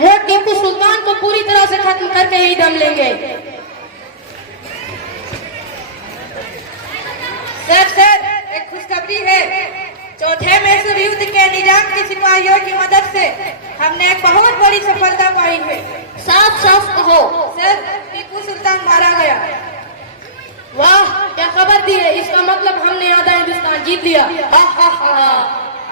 वो टीपू सुल्तान को पूरी तरह से खत्म करके ही दम लेंगे। सर एक खुशखबरी है। चौथे मैसूर युद्ध के निजाम के सिपाहियों की मदद से हमने एक बहुत बड़ी सफलता पाई है। साफ साफ कहो। सर टीपू सुल्तान मारा गया। वाह क्या खबर दी है, इसका मतलब हमने आधा हिंदुस्तान जीत लिया।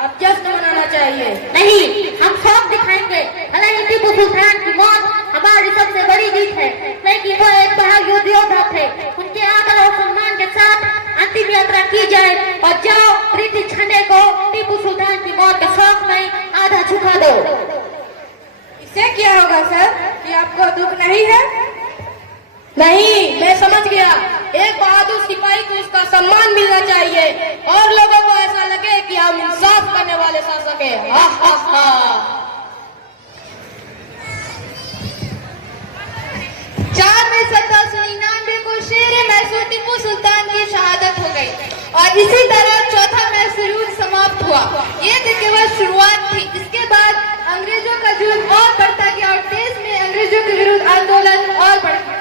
अब जश्न मनाना चाहिए। नहीं, हम शौक दिखाएंगे। हालांकि टीपू सुल्तान की मौत हमारी सबसे बड़ी जीत है, लेकिन वो एक बहादुर योद्धा थे। उनके आदर और सम्मान के साथ अंतिम यात्रा की जाए और जाओ ब्रिटिश झंडे को टीपू सुल्तान की मौत के शौक में आधा झुका दो। इससे क्या होगा सर कि आपको दुख नहीं है? नहीं, मैं समझ गया। एक बहादुर सिपाही को उसका सम्मान मिलना चाहिए और लोगों को ऐसा लगे कि हम इंसाफ करने वाले शासक हैं। हा हा हा। 4 मई 1799 को शेर मैसूर टीपू सुल्तान की शहादत हो गई और इसी तरह चौथा मैसूर युद्ध समाप्त हुआ। ये तो केवल शुरुआत थी। इसके बाद अंग्रेजों का जुल्म और बढ़ता गया और देश में अंग्रेजों के विरुद्ध आंदोलन और बढ़ गया।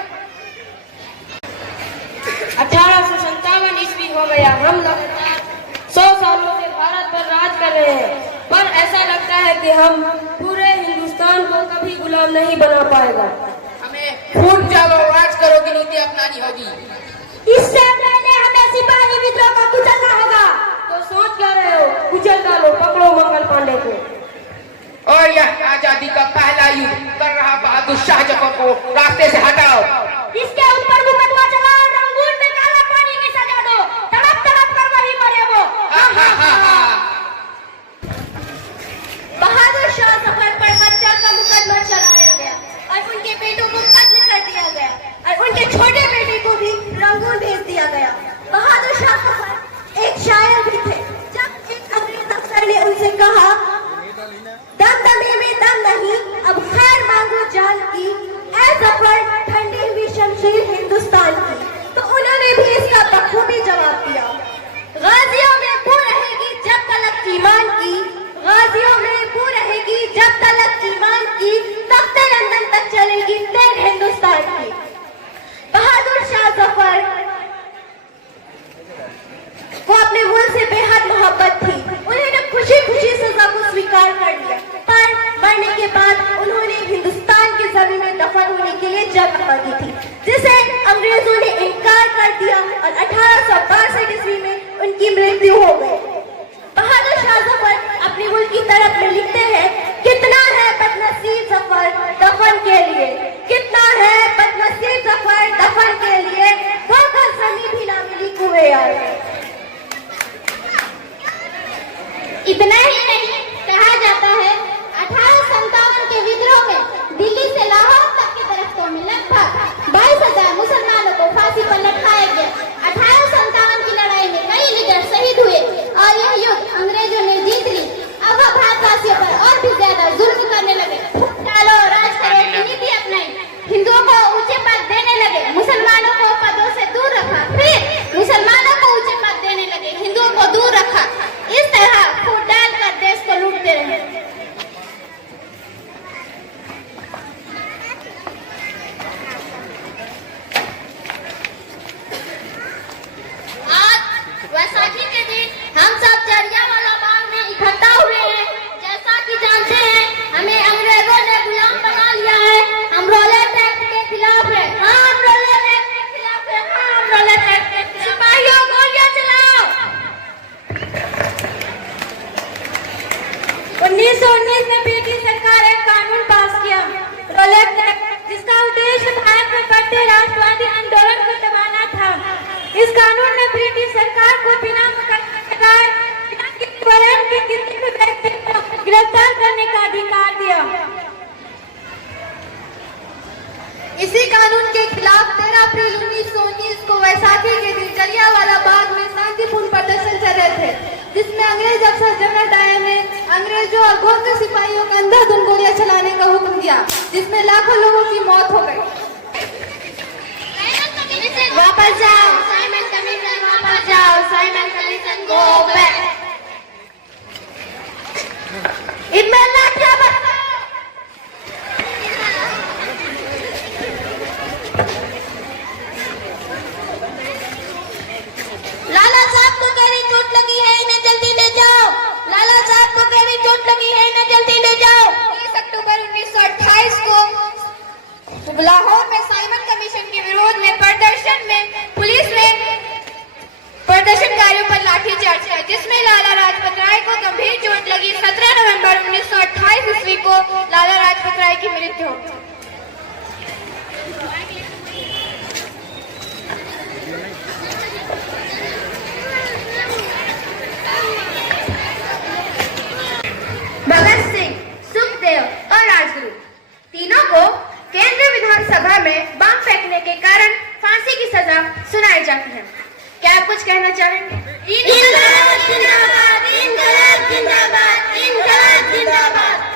1857 ईस्वी हो गया। हम लगातार 100 सालों से भारत पर राज कर रहे हैं, पर ऐसा लगता है कि हम पूरे हिंदुस्तान को कभी गुलाम नहीं बना पाएगा। हमें फूट जाओ राज करो की नीति अपनानी होगी। इससे पहले हमें सिपाही विद्रोह को कुचलना होगा। तो सोच क्या रहे हो? कुचल डालो, पकड़ो मंगल पांडे को। और यह आजादी का पहला युद्ध कर रहा बहादुर शाह जफर को रास्ते से हटाओ। इसके ऊपर मुकदमा चलाओ, रंगून में काला पानी की सजा दो, तड़प तड़प कर वही मरे वो। बहादुर शाह जफर पर हत्या का मुकदमा चलाया गया और उनके बेटों को कत्ल कर दिया गया और उनके छोटे बेटे को भी रंगून भेज दिया गया। बहादुर शाह जफर एक शायर भी थे। जब एक अंग्रेज अफसर ने उनसे कहा, दमदमे में दम नहीं, अब खैर मांगो जान की, ऐ जफर ठंडी हुई शमशीर हिंदुस्तान की, तो उन्होंने भी इसका बखूबी जवाब दिया। गाजियों में बू रहेगी जब तलक ईमान की, गाजियों में बू रहेगी जब तलक ईमान की, तख्ते लंदन तक चलेगी तेग हिंदुस्तान की। बहादुर शाह जफर को अपने मुल्क से बेहद मोहब्बत थी। उन्होंने खुशी खुशी सजा को स्वीकार कर लिया, पर मरने के बाद उन्होंने हिंदुस्तान की जमीन में दफन होने के लिए जगह मांगी थी, जिसे अंग्रेजों ने इनकार कर दिया और 1862 ईस्वी में उनकी मृत्यु हो गई। बहादुर शाह जफर अपने मुल्क की तरफ में लिखते हैं, कितना है बदनसीब जफर दफन के लिए, कितना है बदनसीब जफर दफन के लिए, दो गज जमीन भी ना मिली कुएं यार। इतना ही नहीं, कहा जाता है 1857 के विद्रोह में दिल्ली से लाहौर तक के दरख्तों में लगभग 22,000 मुसलमानों को फांसी पर लटकाया गया। 1857 की लड़ाई में कई लीडर शहीद हुए और यह युद्ध अंग्रेजों ने जीत ली। अब वह भारतवासियों पर और भी ज्यादा जुल्म करने लगे, डालो राज करो की नीति अपनाई, हिंदुओं को ऊंचे पद देने लगे, मुसलमानों को पदों से दूर रखा, फिर मुसलमानों को ऊंचे पद देने लगे, हिंदुओं को दूर रखा। इस तरह फूट डालकर देश को लूटते रहे। आज वैसाखी के दिन हम सब जलियांवाला बाग में इकट्ठा हुए हैं। जैसा कि जानते हैं, हमें अंग्रेजों ने गुलाम बना लिया है। हम रॉलेट एक्ट के खिलाफ है। हाँ, हम रॉलेट एक्ट के खिलाफ है। हाँ, हम रॉलेट एक्ट के खिलाफ। सिपाहियों गोलियां चलाओ। 1919 में ब्रिटिश सरकार एक कानून पास किया, रॉलेट एक्ट, जिसका उद्देश्य भारत में बढ़ते राष्ट्रवादी आंदोलन को दबाना था। इस कानून ने ब्रिटिश सरकार को बिना वारंट के किसी भी व्यक्ति को गिरफ्तार करने का अधिकार दिया। इसी कानून के खिलाफ 13 अप्रैल 1919 को वैसाखी के दिन जलियांवाला बाग में शांतिपूर्ण प्रदर्शन चल रहे थे, जिसमें अंग्रेज अफसर जनरल डायर ने अंग्रेजों और गोरखा सिपाहियों के अंधाधुंध गोलियां चलाने का हुक्म दिया, जिसमें लाखों लोगों की मौत हो गई। वापस जाओ साइमन कमीशन, वापस जाओ साइमन कमीशन, गो बैक। इनमें लाठियां बरसाओ। लाहौर में साइमन कमीशन के विरोध में प्रदर्शन में पुलिस ने प्रदर्शनकारियों पर लाठीचार्ज किया, जिसमें लाला लाजपत राय को गंभीर चोट लगी। 17 नवंबर 1928 ईस्वी को लाला लाजपत राय की मृत्यु हो गई। भगत सिंह, सुखदेव और राजगुरु तीनों को केंद्रीय विधानसभा में बम फेंकने के कारण फांसी की सजा सुनाई जाती है। क्या आप कुछ कहना चाहेंगे? इंकलाब जिंदाबाद, इंकलाब जिंदाबाद, इंकलाब जिंदाबाद।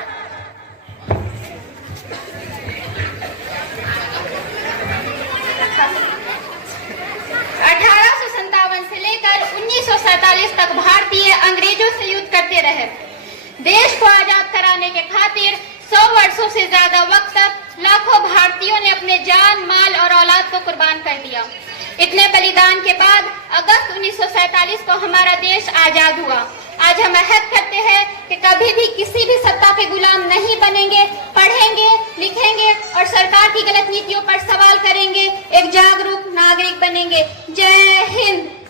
से लेकर 1947 तक भारतीय अंग्रेजों से युद्ध करते रहे। देश को आजाद कराने के खातिर 100 वर्षों से ज्यादा वक्त तक लाखों भारतीयों ने अपने जान, माल और औलाद को कुर्बान कर दिया। इतने बलिदान के बाद अगस्त 1947 को हमारा देश आजाद हुआ। आज हम अहद करते हैं कि कभी भी किसी भी सत्ता के गुलाम नहीं बनेंगे, पढ़ेंगे, लिखेंगे और सरकार की गलत नीतियों पर सवाल करेंगे, एक जागरूक नागरिक बनेंगे। जय हिंद।